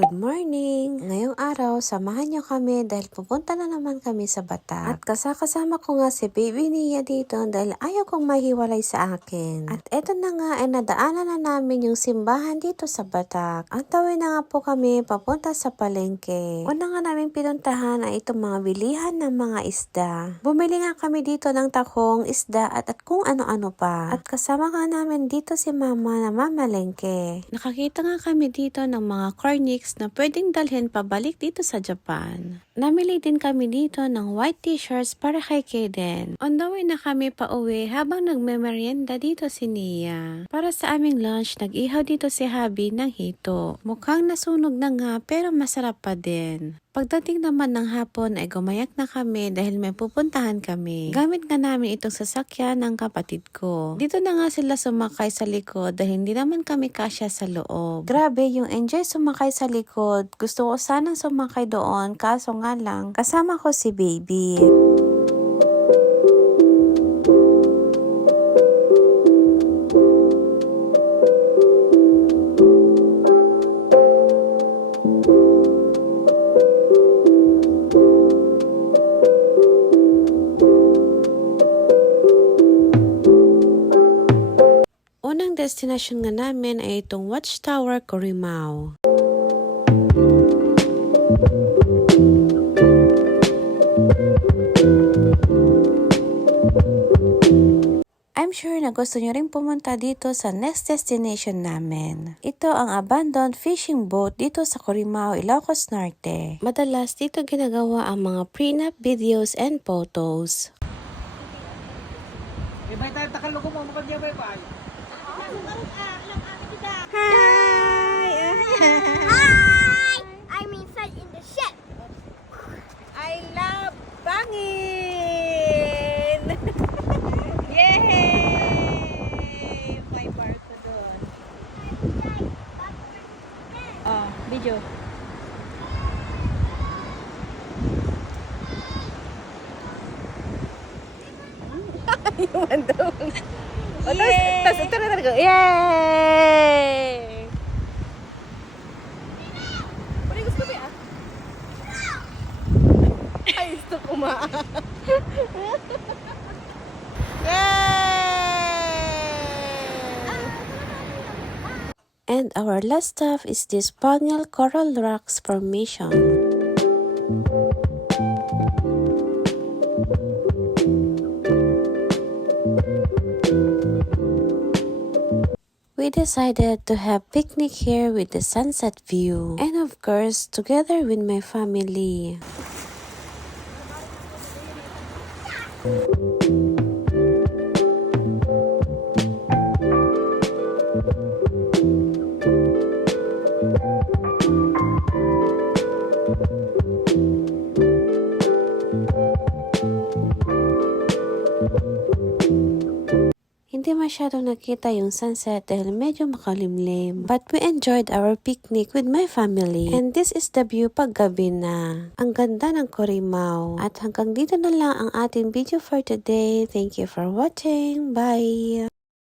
Good morning! Ngayong araw, samahan niyo kami dahil pupunta na naman kami sa Batak. At kasama ko nga si Baby Nia dito dahil ayaw kong mahiwalay sa akin. At eto na nga ay nadaanan na namin yung simbahan dito sa Batak. At tawid na nga po kami papunta sa palengke. Una nga namin pinuntahan ay itong mga bilihan ng mga isda. Bumili nga kami dito ng takong, isda at kung ano-ano pa. At kasama nga namin dito si Mama na mamalengke. Nakakita nga kami dito ng mga cornix na pwedeng dalhin pabalik dito sa Japan. Namili din kami dito ng white t-shirts para kay Kaden. On the way na kami pa uwi habang nagme-merienda dito si Nia. Para sa aming lunch, nag-ihaw dito si Habi ng hito. Mukhang nasunog na nga pero masarap pa din. Pagdating naman ng hapon ay gumayak na kami dahil may pupuntahan kami. Gamit nga namin itong sasakyan ng kapatid ko. Dito na nga sila sumakay sa likod dahil hindi naman kami kasya sa loob. Grabe yung enjoy sumakay sa likod. Gusto ko sanang sumakay doon kaso nga lang kasama ko si Baby. Unang destination nga namin ay itong Watchtower Corimao. I'm sure na gusto nyo rin pumunta dito sa next destination namin. Ito ang abandoned fishing boat dito sa Corimao, Ilocos Norte. Madalas dito ginagawa ang mga prenup videos and photos. Hi! I mean, fight in the ship. I love bangin! Yay! May barko doon. Video. Yung daw. Tapos ito na talaga. Yay! Pwede gusto ba yan? Ay, gusto kumaan. And our last stop is this Poniel Coral Rocks Formation. We decided to have picnic here with the sunset view. And of course, together with my family. Hindi masyadong nakita yung sunset dahil medyo makalimlim. But we enjoyed our picnic with my family. And this is the view pag gabi na. Ang ganda ng Corimao. At hanggang dito na lang ang ating video for today. Thank you for watching. Bye!